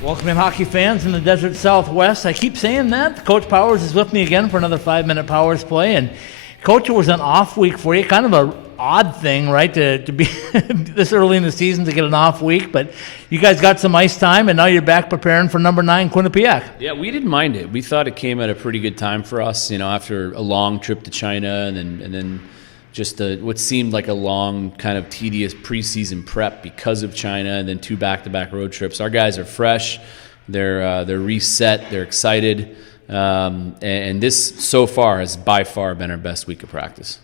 Welcome in, hockey fans in the desert Southwest. I keep saying that. Coach Powers is with me again for another 5-minute Powers play. And Coach, it was an off week for you. Kind of an odd thing, right, to be this early in the season to get an off week. But you guys got some ice time, and now you're back preparing for number 9 Quinnipiac. Yeah, we didn't mind it. We thought it came at a pretty good time for us, after a long trip to China and then just what seemed like a long, kind of tedious preseason prep because of China, and then 2 back-to-back road trips. Our guys are fresh, they're reset, they're excited, and this so far has by far been our best week of practice.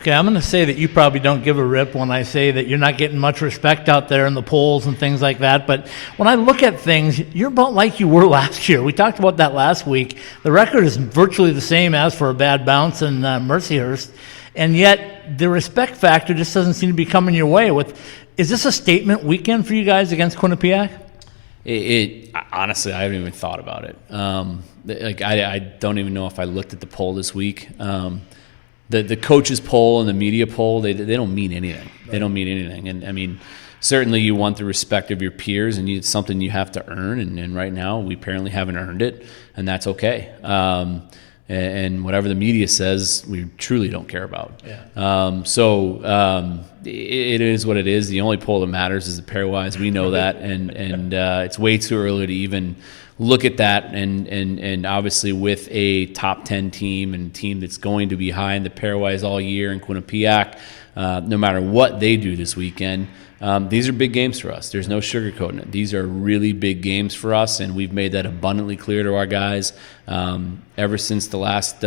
Okay, I'm going to say that you probably don't give a rip when I say that you're not getting much respect out there in the polls and things like that. But when I look at things, you're about like you were last year. We talked about that last week. The record is virtually the same as for a bad bounce in Mercyhurst. And yet the respect factor just doesn't seem to be coming your way. Is this a statement weekend for you guys against Quinnipiac? Honestly, I haven't even thought about it. I don't even know if I looked at the poll this week. The coaches poll and the media poll, they don't mean anything. They don't mean anything. And I mean, certainly you want the respect of your peers, and it's something you have to earn. And right now, we apparently haven't earned it, and that's okay. And whatever the media says, we truly don't care about. Yeah. It is what it is. The only poll that matters is the pairwise. We know that, and it's way too early to even look at that. And obviously, with a top 10 team and team that's going to be high in the pairwise all year in Quinnipiac, no matter what they do this weekend, these are big games for us. There's no sugarcoating it. These are really big games for us, and we've made that abundantly clear to our guys. Ever since the last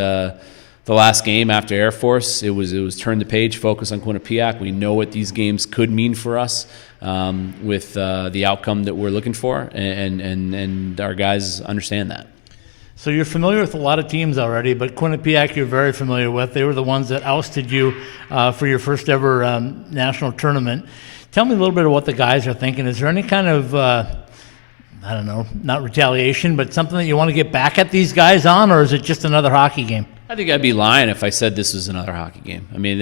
game after Air Force, it was turn the page, focus on Quinnipiac. We know what these games could mean for us with the outcome that we're looking for, and our guys understand that. So you're familiar with a lot of teams already, but Quinnipiac you're very familiar with. They were the ones that ousted you for your first ever national tournament. Tell me a little bit of what the guys are thinking. Is there any kind of, I don't know, not retaliation, but something that you want to get back at these guys on, or is it just another hockey game? I think I'd be lying if I said this was another hockey game. I mean,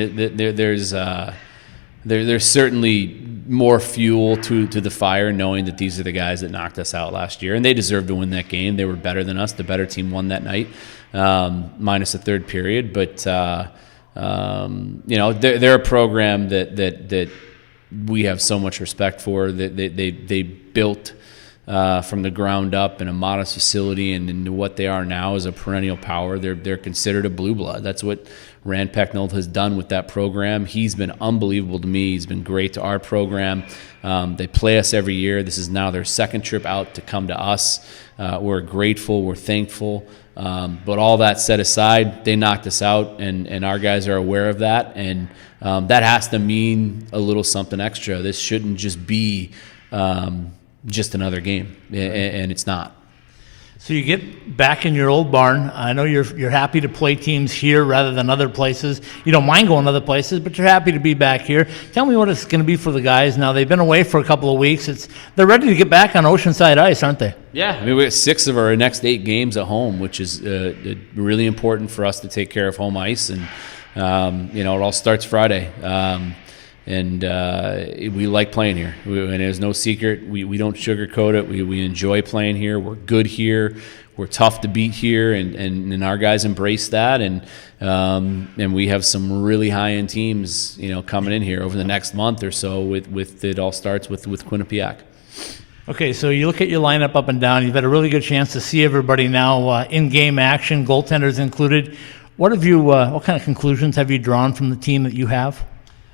there's certainly more fuel to the fire knowing that these are the guys that knocked us out last year, and they deserved to win that game. They were better than us. The better team won that night, minus the third period. But they're a program that we have so much respect for. That they built from the ground up in a modest facility, and into what they are now is a perennial power. They're considered a blue blood. That's what Rand Pecknold has done with that program. He's been unbelievable to me. He's been great to our program. They play us every year. This is now their second trip out to come to us. We're grateful. We're thankful. But all that set aside, they knocked us out, and our guys are aware of that. And that has to mean a little something extra. This shouldn't just be just another game, and it's not. So you get back in your old barn. I know you're happy to play teams here rather than other places. You don't mind going other places, but you're happy to be back here. Tell me what it's going to be for the guys now. They've been away for a couple of weeks. They're ready to get back on Oceanside ice, aren't they? Yeah, I mean, we have 6 of our next 8 games at home, which is really important for us to take care of home ice. And it all starts Friday. And we like playing here. And there's no secret. We don't sugarcoat it. We enjoy playing here. We're good here. We're tough to beat here, and our guys embrace that. And we have some really high-end teams, coming in here over the next month or so. With it all starts with Quinnipiac. Okay, so you look at your lineup up and down. You've had a really good chance to see everybody now in-game action, goaltenders included. What kind of conclusions have you drawn from the team that you have?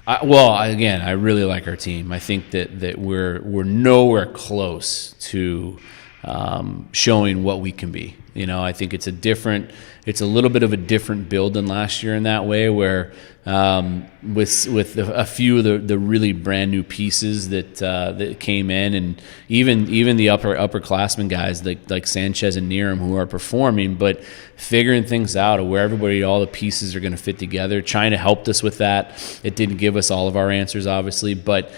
Again, I really like our team. I think that we're nowhere close to showing what we can be. I think it's a little bit of a different build than last year in that way, where with a few of the really brand new pieces that came in, and even the upperclassmen guys like Sanchez and Neeram, who are performing, but figuring things out of where all the pieces are going to fit together. China helped us with that. It didn't give us all of our answers, obviously, but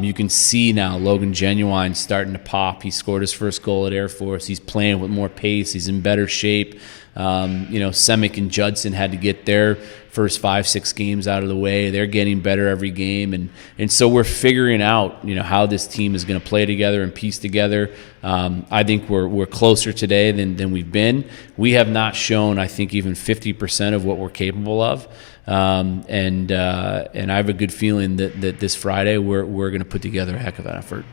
you can see now Logan Genuine starting to pop. He scored his first goal at Air Force. He's playing with more pace. He's in better shape. Semick and Judson had to get their first 5-6 games out of the way. They're getting better every game, and so we're figuring out how this team is going to play together and piece together. I think we're closer today than we've been. We have not shown, I think, even 50% of what we're capable of. And I have a good feeling that this Friday we're going to put together a heck of an effort.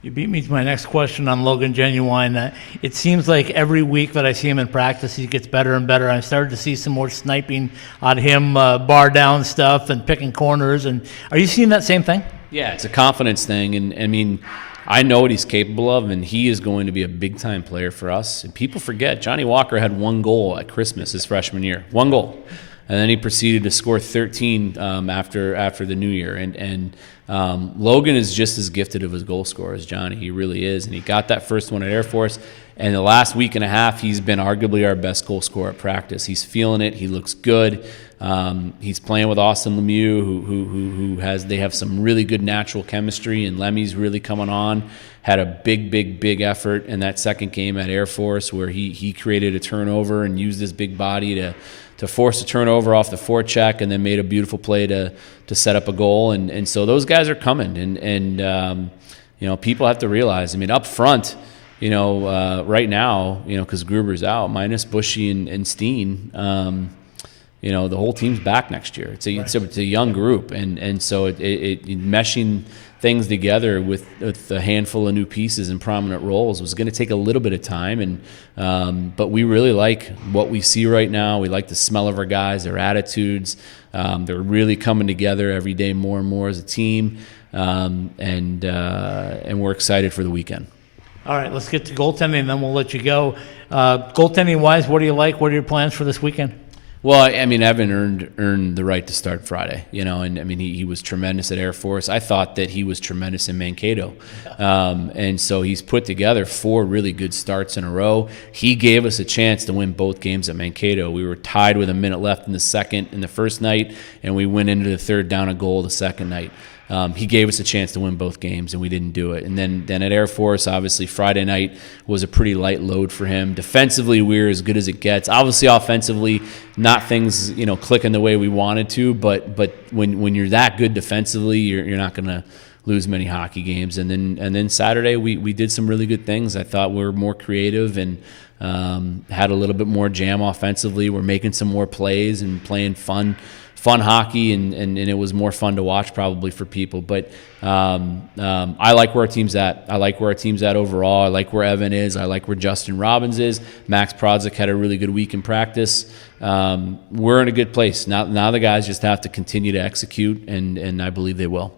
You beat me to my next question on Logan Genuine. It seems like every week that I see him in practice, he gets better and better. I started to see some more sniping on him, bar down stuff and picking corners. And are you seeing that same thing? Yeah, it's a confidence thing. And I mean, I know what he's capable of, and he is going to be a big-time player for us. And people forget, Johnny Walker had 1 goal at Christmas his freshman year. 1 goal. And then he proceeded to score 13 after the new year. And Logan is just as gifted of a goal scorer as Johnny. He really is. And he got that first one at Air Force. And the last week and a half, he's been arguably our best goal scorer at practice. He's feeling it. He looks good. He's playing with Austin Lemieux, they have some really good natural chemistry. And Lemmy's really coming on. Had a big effort in that second game at Air Force where he created a turnover and used his big body to force a turnover off the forecheck, and then made a beautiful play to set up a goal. And so those guys are coming. And people have to realize, I mean, up front, right now, because Gruber's out, minus Bushy and Steen, the whole team's back next year. It's a young group. And so it meshing things together with a handful of new pieces and prominent roles was going to take a little bit of time, but we really like what we see right now. We like the smell of our guys, their attitudes. They're really coming together every day more and more as a team, and we're excited for the weekend. All right, let's get to goaltending, and then we'll let you go. Goaltending-wise, what do you like? What are your plans for this weekend? Well, I mean, Evan earned the right to start Friday, and I mean, he was tremendous at Air Force. I thought that he was tremendous in Mankato. And so he's put together 4 really good starts in a row. He gave us a chance to win both games at Mankato. We were tied with a minute left in the second in the first night, and we went into the third down a goal the second night. He gave us a chance to win both games, and we didn't do it. And then at Air Force, obviously, Friday night was a pretty light load for him. Defensively, we were as good as it gets. Obviously, offensively, not things clicking the way we wanted to. But when you're that good defensively, you're not going to lose many hockey games. And then Saturday, we did some really good things. I thought we were more creative and had a little bit more jam offensively. We're making some more plays and playing fun hockey, and it was more fun to watch probably for people. But I like where our team's at. I like where our team's at overall. I like where Evan is. I like where Justin Robbins is. Max Prodzik had a really good week in practice. We're in a good place. Now the guys just have to continue to execute, and I believe they will.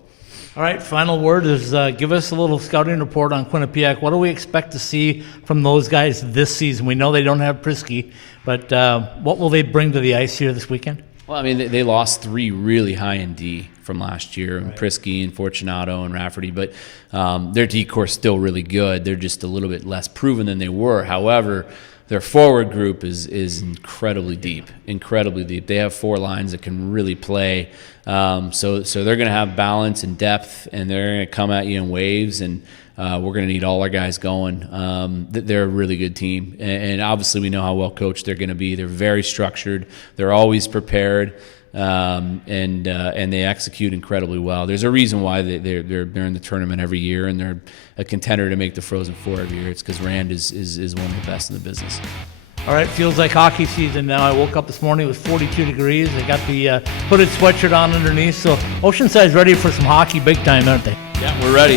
All right, final word is give us a little scouting report on Quinnipiac. What do we expect to see from those guys this season? We know they don't have Prisky, but what will they bring to the ice here this weekend? Well, I mean, they lost 3 really high in D from last year, and Prisky and Fortunato and Rafferty, but their D core is still really good. They're just a little bit less proven than they were. However, their forward group is incredibly deep. They have 4 lines that can really play. So they're going to have balance and depth, and they're going to come at you in waves, and we're going to need all our guys going. They're a really good team, and obviously we know how well coached they're going to be. They're very structured. They're always prepared, and they execute incredibly well. There's a reason why they're in the tournament every year, and they're a contender to make the Frozen Four every year. It's because Rand is one of the best in the business. All right, feels like hockey season now. I woke up this morning, it was 42 degrees. They got the hooded sweatshirt on underneath, so Oceanside's ready for some hockey big time, aren't they? Yeah, we're ready.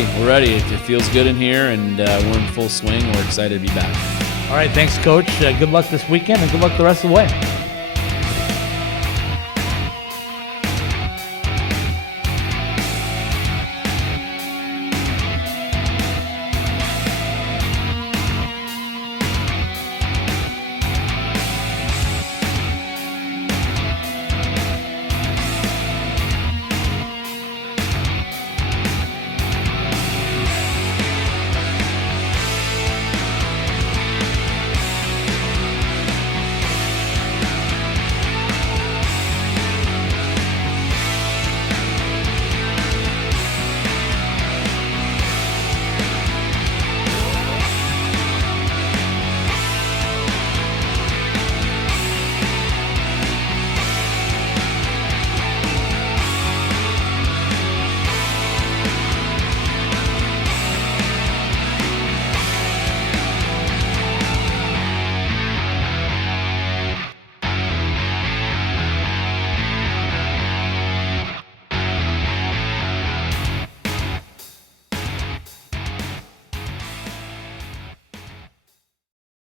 It feels good in here, and we're in full swing. We're excited to be back. All right, thanks, Coach. Good luck this weekend, and good luck the rest of the way.